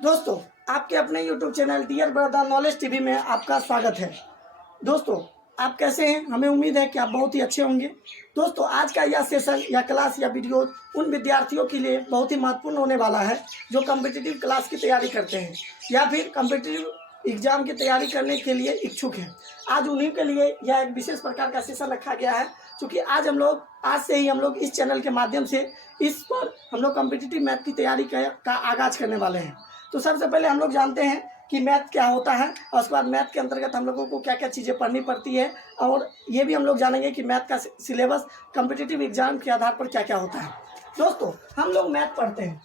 दोस्तों, आपके अपने YouTube channel dear brother knowledge TV में आपका स्वागत है। दोस्तों, आप कैसे हैं? हमें उम्मीद है कि आप बहुत ही अच्छे होंगे। दोस्तों, आज का यह सेशन या क्लास या वीडियो उन विद्यार्थियों के लिए बहुत ही महत्वपूर्ण होने वाला है जो कॉम्पिटिटिव क्लास की तैयारी करते हैं या फिर कॉम्पिटिटिव एग्जाम की तैयारी करने के लिए इच्छुक हैं। आज उन्हीं के लिए यह एक विशेष प्रकार का सेशन रखा गया है, क्योंकि आज से ही हम लोग इस चैनल के माध्यम से इस पर हम लोग कॉम्पिटिटिव मैथ की तैयारी का आगाज़ करने वाले हैं। तो सबसे पहले हम लोग जानते हैं कि मैथ क्या होता है और उसके बाद मैथ के अंतर्गत हम लोगों को क्या क्या चीज़ें पढ़नी पड़ती है, और ये भी हम लोग जानेंगे कि मैथ का सिलेबस कॉम्पिटिटिव एग्जाम के आधार पर क्या क्या होता है। दोस्तों, हम लोग मैथ पढ़ते हैं,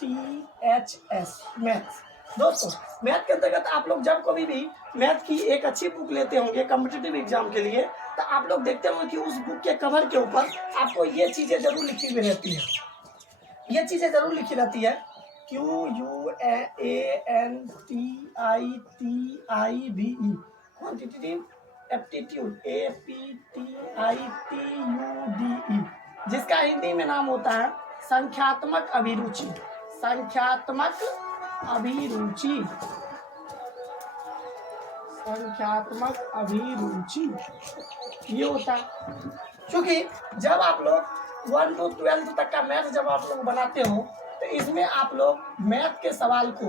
MATHS मैथ्स। दोस्तों, मैथ के अंतर्गत आप लोग जब कभी भी मैथ की एक अच्छी बुक लेते होंगे कॉम्पिटिटिव एग्जाम के लिए, तो आप लोग देखते होंगे कि उस बुक के कवर के ऊपर आपको ये चीज़ें जरूर लिखी हुई रहती है। ये चीज़ें जरूर लिखी रहती है, QUANTITIVE क्वांटिटेटिव एप्टीट्यूड APTITUDE, जिसका हिंदी में नाम होता है संख्यात्मक अभिरुचि। संख्यात्मक अभिरुचि, संख्यात्मक अभिरुचि ये होता है। क्योंकि जब आप लोग 1 to 12 तक का मैथ जब आप लोग बनाते हो, तो इसमें आप लोग मैथ के सवाल को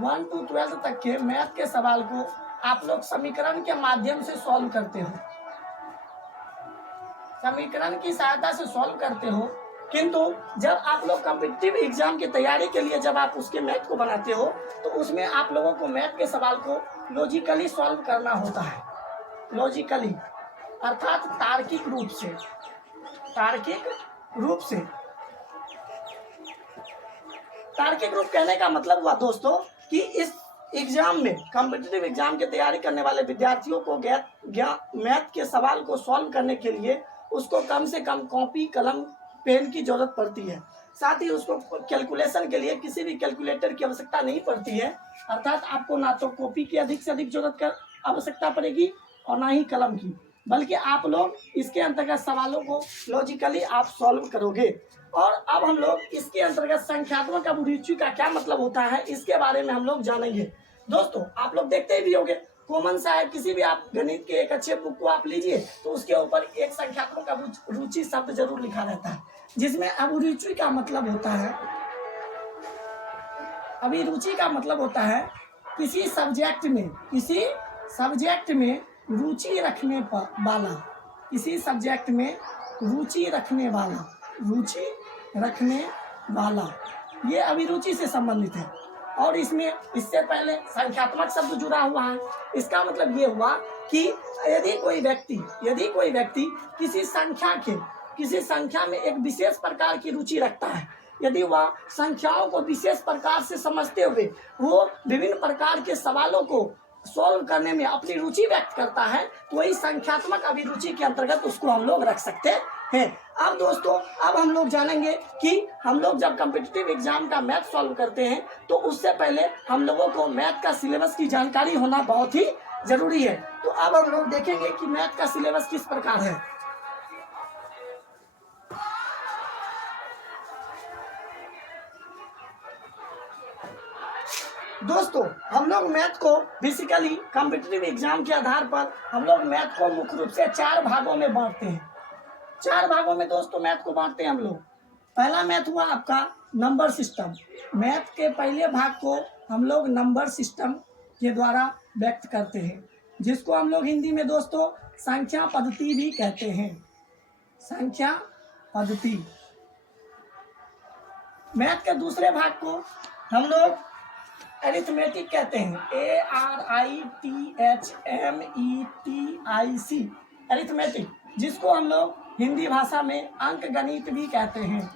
1 to 12 तक के मैथ के सवाल को आप लोग समीकरण के माध्यम से सॉल्व करते हो, समीकरण की सहायता से सॉल्व करते हो। किंतु जब आप लोग कॉम्पिटिटिव एग्जाम की तैयारी के लिए जब आप उसके मैथ को बनाते हो, तो उसमें आप लोगों को मैथ के सवाल को लॉजिकली सॉल्व करना होता है। लॉजिकली अर्थात तार्किक रूप से, तार्किक रूप से। तार्किक रूप कहने का मतलब हुआ दोस्तों कि इस एग्जाम में कॉम्पिटिटिव एग्जाम की तैयारी करने वाले विद्यार्थियों को मैथ के सवाल को सॉल्व करने के लिए उसको कम से कम कॉपी कलम पेन की जरूरत पड़ती है। साथ ही उसको कैलकुलेशन के लिए किसी भी कैलकुलेटर की आवश्यकता नहीं पड़ती है, अर्थात आपको ना तो कॉपी की अधिक से अधिक जरूरत का आवश्यकता पड़ेगी और ना ही कलम की, बल्कि आप लोग इसके अंतर्गत सवालों को लॉजिकली आप सॉल्व करोगे। और अब हम लोग इसके अंतर्गत संख्यात्मक अभिरुचि का क्या मतलब होता है, इसके बारे में हम लोग जानेंगे। दोस्तों, आप लोग देखते ही भी होंगे, कॉमन सा है, किसी भी आप गणित के एक अच्छे बुक को आप लीजिए तो उसके ऊपर एक संख्यात्मक अभिरुचि शब्द जरूर लिखा रहता है, जिसमें अभिरुचि का मतलब होता है, अभिरुचि का मतलब होता है किसी सब्जेक्ट में रुचि रखने वाला, किसी सब्जेक्ट में रुचि रखने वाला, ये अभिरुचि से संबंधित है। और इसमें इससे पहले संख्यात्मक शब्द जुड़ा हुआ है। इसका मतलब ये हुआ कि यदि कोई व्यक्ति किसी संख्या में एक विशेष प्रकार की रुचि रखता है, यदि वह संख्याओं को विशेष प्रकार से समझते हुए वो विभिन्न प्रकार के सवालों को सॉल्व करने में अपनी रुचि व्यक्त करता है, तो वही संख्यात्मक अभिरुचि के अंतर्गत उसको हम लोग रख सकते हैं। अब दोस्तों, अब हम लोग जानेंगे कि हम लोग जब कॉम्पिटिटिव एग्जाम का मैथ सॉल्व करते हैं तो उससे पहले हम लोगों को मैथ का सिलेबस की जानकारी होना बहुत ही जरूरी है। तो अब हम लोग देखेंगे कि मैथ का सिलेबस किस प्रकार है। दोस्तों, हम लोग मैथ को बेसिकली कॉम्पिटिटिव एग्जाम के आधार पर हम लोग मैथ को मुख्य रूप से 4 भागों में बांटते हैं। 4 भागों में दोस्तों मैथ को बांटते हैं हम लोग। पहला मैथ हुआ आपका नंबर सिस्टम। मैथ के पहले भाग को हम लोग नंबर सिस्टम के द्वारा व्यक्त करते हैं, जिसको हम लोग हिंदी में दोस्तों संख्या पद्धति भी कहते हैं। संख्या पद्धति। मैथ के दूसरे भाग को हम लोग अरिथमेटिक कहते हैं, ARITHMETIC, अरिथमेटिक, जिसको हम लोग हिंदी भाषा में अंक गणित भी कहते हैं।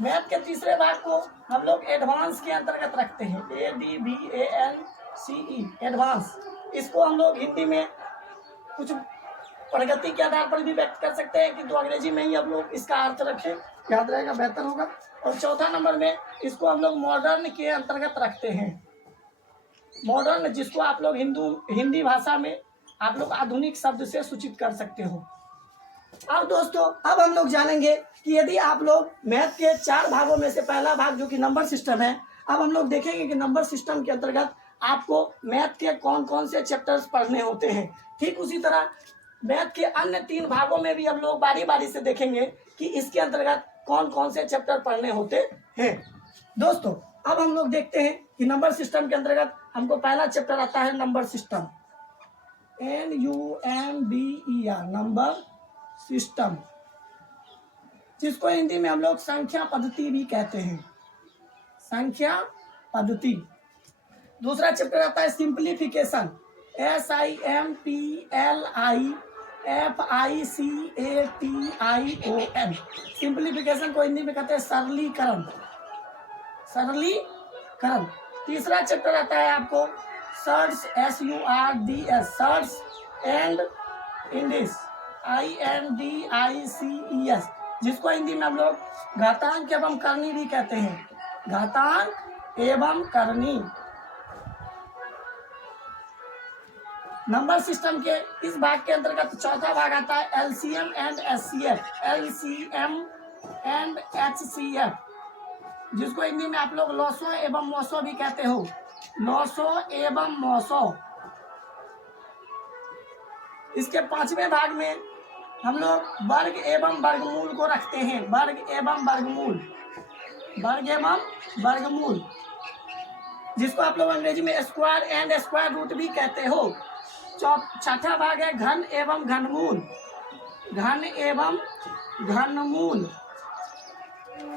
मैथ के तीसरे भाग को हम लोग एडवांस के अंतर्गत रखते हैं, ADVANCE, एडवांस। इसको हम लोग हिंदी में कुछ प्रगति के आधार पर भी व्यक्त कर सकते हैं, किंतु अंग्रेजी में ही हम लोग इसका अर्थ रखें, याद रहेगा, बेहतर होगा। और चौथा नंबर में इसको हम लोग मॉडर्न के अंतर्गत रखते हैं। मॉडर्न, जिसको आप लोग हिंदी भाषा में आप लोग आधुनिक शब्द से सूचित कर सकते हो। अब दोस्तों, अब हम लोग जानेंगे कि यदि आप लोग मैथ के 4 भागों में से पहला भाग जो कि नंबर सिस्टम है, अब हम लोग देखेंगे कि नंबर सिस्टम के अंतर्गत आपको मैथ के कौन कौन से चैप्टर्स पढ़ने होते हैं। ठीक उसी तरह मैथ के अन्य 3 भागों में भी हम लोग बारी बारी से देखेंगे कि इसके अंतर्गत कौन कौन से चैप्टर पढ़ने होते हैं। दोस्तों अब हम लोग देखते हैं कि नंबर सिस्टम के अंतर्गत हमको पहला चैप्टर आता है number system, NUMBER, number system, जिसको हिंदी में हम लोग संख्या पद्धति भी कहते हैं, संख्या पद्धति। दूसरा चैप्टर आता है सिंप्लीफिकेशन, SIMPLIFICATION, सिंप्लीफिकेशन को हिंदी में कहते हैं सरलीकरण, सरलीकरण। तीसरा चैप्टर आता है आपको surds, SURDS, surds and indices, INDICES, जिसको हिंदी में हम लोग घातांक एवं करनी भी कहते हैं, घातांक एवं करनी। नंबर सिस्टम के इस भाग के अंतर्गत चौथा भाग आता है LCM and HCF, LCM and HCF, जिसको हिंदी में आप लोग लॉसो एवं मौसो भी कहते हो, लॉसो एवं मौसो। इसके 5वें भाग में हम लोग वर्ग एवं वर्गमूल को रखते हैं, वर्ग एवं वर्गमूल, वर्ग एवं वर्गमूल, जिसको आप लोग अंग्रेजी में स्क्वायर एंड स्क्वायर रूट भी कहते हो। छठा भाग है घन एवं घनमूल, घन एवं घनमूल,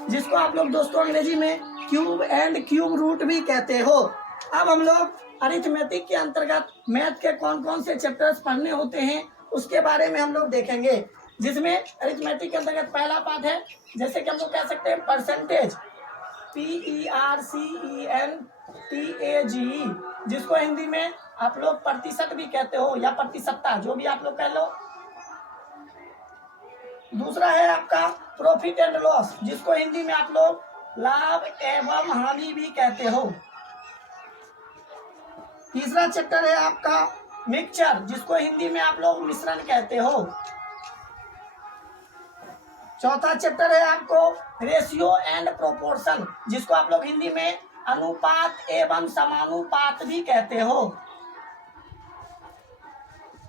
जिसको आप लोग दोस्तों अंग्रेजी में क्यूब एंड क्यूब रूट भी कहते हो। अब हम लोग अरिथमेटिक के अंतर्गत मैथ के कौन कौन से चैप्टर्स पढ़ने होते हैं उसके बारे में हम लोग देखेंगे, जिसमें अरिथमेटिक के अंतर्गत पहला पार्ट है, जैसे कि हम लोग कह सकते हैं परसेंटेज, PERCENTAGE, जिसको हिंदी में आप लोग प्रतिशत भी कहते हो या प्रतिशतता, जो भी आप लोग कह लो। दूसरा है आपका प्रॉफिट एंड लॉस, जिसको हिंदी में आप लोग लाभ एवं हानि भी कहते हो। तीसरा चैप्टर है आपका मिक्सचर, जिसको हिंदी में आप लोग मिश्रण कहते हो। चौथा चैप्टर है आपको रेशियो एंड प्रोपोर्शन, जिसको आप लोग हिंदी में अनुपात एवं समानुपात भी कहते हो,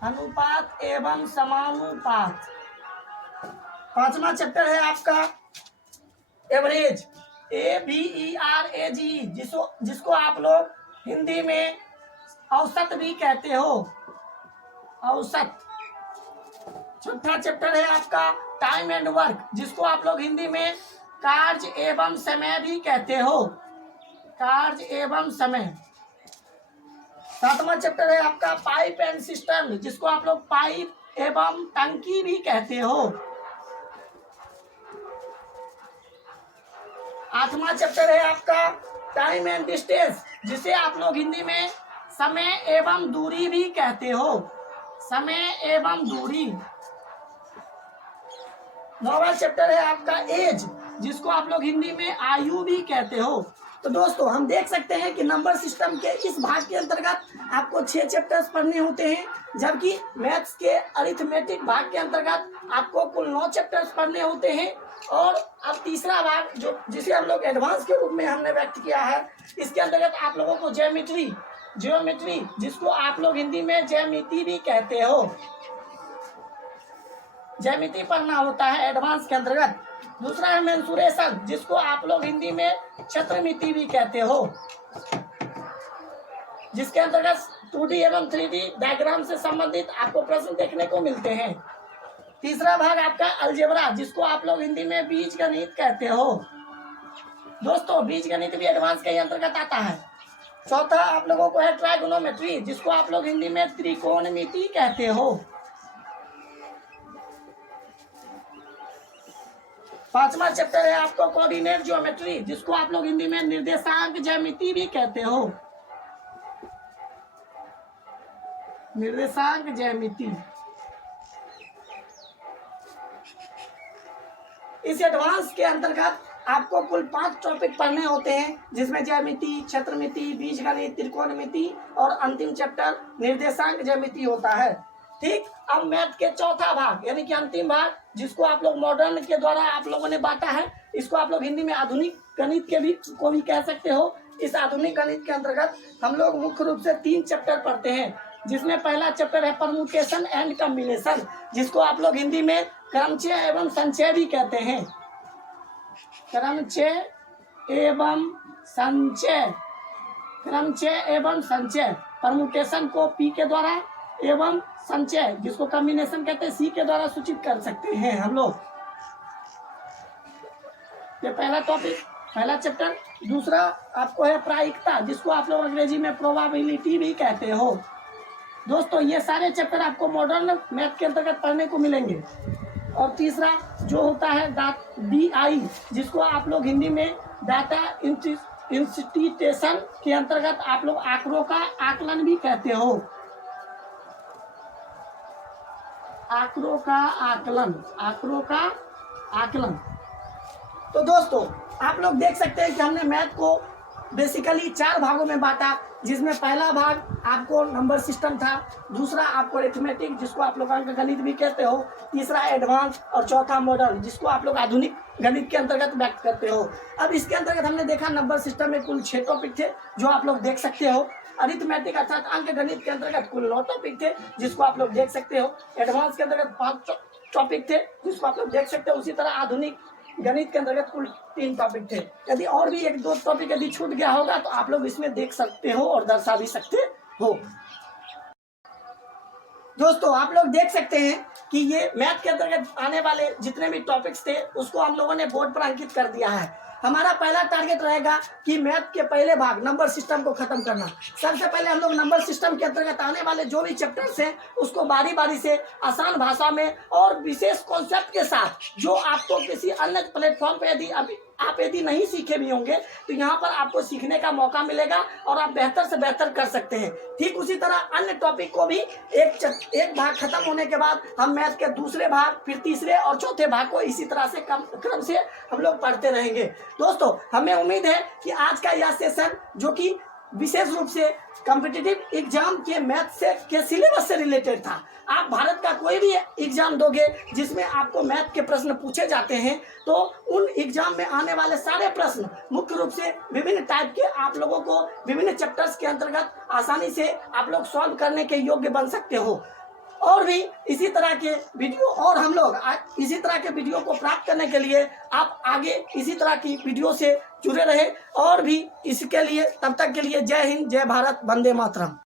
अनुपात एवं समानुपात। पांचवा चैप्टर है आपका एवरेज, AVERAGE, जिसको आप लोग हिंदी में औसत भी कहते हो, औसत। छठा चैप्टर है आपका टाइम एंड वर्क, जिसको आप लोग हिंदी में कार्य एवं समय भी कहते हो, कार्य एवं समय। सातवां चैप्टर है आपका पाइप एंड सिस्टम, जिसको आप लोग पाइप एवं टंकी भी कहते हो। आठवां चैप्टर है आपका टाइम एंड डिस्टेंस, जिसे आप लोग हिंदी में समय एवं दूरी भी कहते हो, समय एवं दूरी। नौवां चैप्टर है आपका एज, जिसको आप लोग हिंदी में आयु भी कहते हो। तो दोस्तों हम देख सकते हैं कि नंबर सिस्टम के इस भाग के अंतर्गत आपको 6 चैप्टर्स पढ़ने होते हैं, जबकि मैथ्स के अरिथमेटिक भाग के अंतर्गत आपको कुल 9 चैप्टर्स पढ़ने होते हैं। और अब तीसरा भाग जो जिसे हम लोग एडवांस के रूप में हमने व्यक्त किया है, इसके अंतर्गत आप लोगों को ज्योमेट्री, जिसको आप लोग हिंदी में ज्यामिति भी कहते हो, ज्यामिति पढ़ना होता है एडवांस के अंतर्गत। दूसरा है मेंसुरेशन, जिसको आप लोग हिंदी में क्षेत्रमिति भी कहते हो, जिसके अंतर्गत 2D एवं 3D डायग्राम से संबंधित आपको प्रश्न देखने को मिलते हैं। तीसरा भाग आपका अलजेब्रा, जिसको आप लोग हिंदी में बीजगणित कहते हो। दोस्तों बीजगणित भी एडवांस के अंतर्गत आता है। चौथा आप लोगों को है ट्राइगोनोमेट्री, जिसको आप लोग हिंदी में त्रिकोणमिति कहते हो। पांचवा चैप्टर है आपको कोऑर्डिनेट ज्योमेट्री, जिसको आप लोग हिंदी में निर्देशांक ज्यामिति भी कहते हो, निर्देशांक ज्यामिति। इस एडवांस के अंतर्गत आपको कुल 5 टॉपिक पढ़ने होते हैं, जिसमें ज्यामिति, क्षेत्रमिति, बीजगणित, त्रिकोणमिति और अंतिम चैप्टर निर्देशांक ज्यामिति होता है। ठीक, अब मैथ के चौथा भाग यानी कि अंतिम भाग, जिसको आप लोग मॉडर्न के द्वारा आप लोगों ने बांटा है, इसको आप लोग हिंदी में आधुनिक गणित को भी कह सकते हो। इस आधुनिक गणित के अंतर्गत हम लोग मुख्य रूप से 3 चैप्टर पढ़ते हैं, जिसमें पहला चैप्टर है परम्यूटेशन एंड कॉम्बिनेशन, जिसको आप लोग हिंदी में क्रमचय एवं संचय भी कहते हैं। क्रमचय एवं संचय, क्रमचय एवं संचय, परम्यूटेशन को पी के द्वारा एवं संचय जिसको कॉम्बिनेशन कहते हैं सी के द्वारा सूचित कर सकते हैं हम लोग। ये पहला टॉपिक, पहला चैप्टर। दूसरा आपको है प्रायिकता, जिसको आप लोग अंग्रेजी में प्रोबेबिलिटी भी कहते हो। दोस्तों ये सारे चैप्टर आपको मॉडर्न मैथ के अंतर्गत पढ़ने को मिलेंगे। और तीसरा जो होता है DI, जिसको आप लोग हिंदी में डाटा इंस्टीट्यूशन के अंतर्गत आप लोग आंकड़ों का आकलन भी कहते हो। आंकड़ों का आकलन, आंकड़ों का आकलन। तो दोस्तों आप लोग देख सकते हैं कि हमने मैथ को बेसिकली 4 भागों में बांटा, जिसमें पहला भाग आपको नंबर सिस्टम था, दूसरा आपको अरिथमेटिक जिसको आप लोग अंक गणित भी कहते हो, तीसरा एडवांस और चौथा मॉडर्न जिसको आप लोग आधुनिक गणित के अंतर्गत व्यक्त करते हो। अब इसके अंतर्गत हमने देखा नंबर सिस्टम में कुल 6 टॉपिक थे जो आप लोग देख सकते हो। अरिथमेटिक अर्थात अंक गणित के अंतर्गत कुल 9 टॉपिक थे जिसको आप लोग देख सकते हो। एडवांस के अंतर्गत 5 टॉपिक थे जिसको आप लोग देख सकते हो। उसी तरह आधुनिक गणित के अंतर्गत कुल 3 टॉपिक थे। यदि और भी 1-2 टॉपिक यदि छूट गया होगा तो आप लोग इसमें देख सकते हो और दर्शा भी सकते हो। दोस्तों आप लोग देख सकते हैं कि ये मैथ के अंतर्गत आने वाले जितने भी टॉपिक्स थे उसको हम लोगों ने बोर्ड पर अंकित कर दिया है। हमारा पहला टारगेट रहेगा कि मैथ के पहले भाग नंबर सिस्टम को खत्म करना। सबसे पहले हम लोग नंबर सिस्टम के अंतर्गत आने वाले जो भी चैप्टर्स हैं उसको बारी बारी से आसान भाषा में और विशेष कॉन्सेप्ट के साथ, जो आपको किसी अन्य प्लेटफॉर्म पे यदि नहीं सीखे भी होंगे तो यहाँ पर आपको सीखने का मौका मिलेगा और आप बेहतर से बेहतर कर सकते हैं। ठीक उसी तरह अन्य टॉपिक को भी एक भाग खत्म होने के बाद हम मैथ के दूसरे भाग, फिर तीसरे और चौथे भाग को इसी तरह से क्रम से हम लोग पढ़ते रहेंगे। दोस्तों हमें उम्मीद है कि आज का यह सेशन जो कि विशेष रूप से कॉम्पिटिटिव एग्जाम के मैथ के सिलेबस से रिलेटेड था, आप भारत का कोई भी एग्जाम दोगे जिसमें आपको मैथ के प्रश्न पूछे जाते हैं तो उन एग्जाम में आने वाले सारे प्रश्न मुख्य रूप से विभिन्न टाइप के आप लोगों को विभिन्न चैप्टर्स के अंतर्गत आसानी से आप लोग सॉल्व करने के योग्य बन सकते हो। और भी इसी तरह के वीडियो और हम लोग इसी तरह के वीडियो को प्राप्त करने के लिए आप आगे इसी तरह की वीडियो से जुड़े रहे। और भी इसके लिए तब तक के लिए जय हिंद, जय भारत, वंदे मातरम।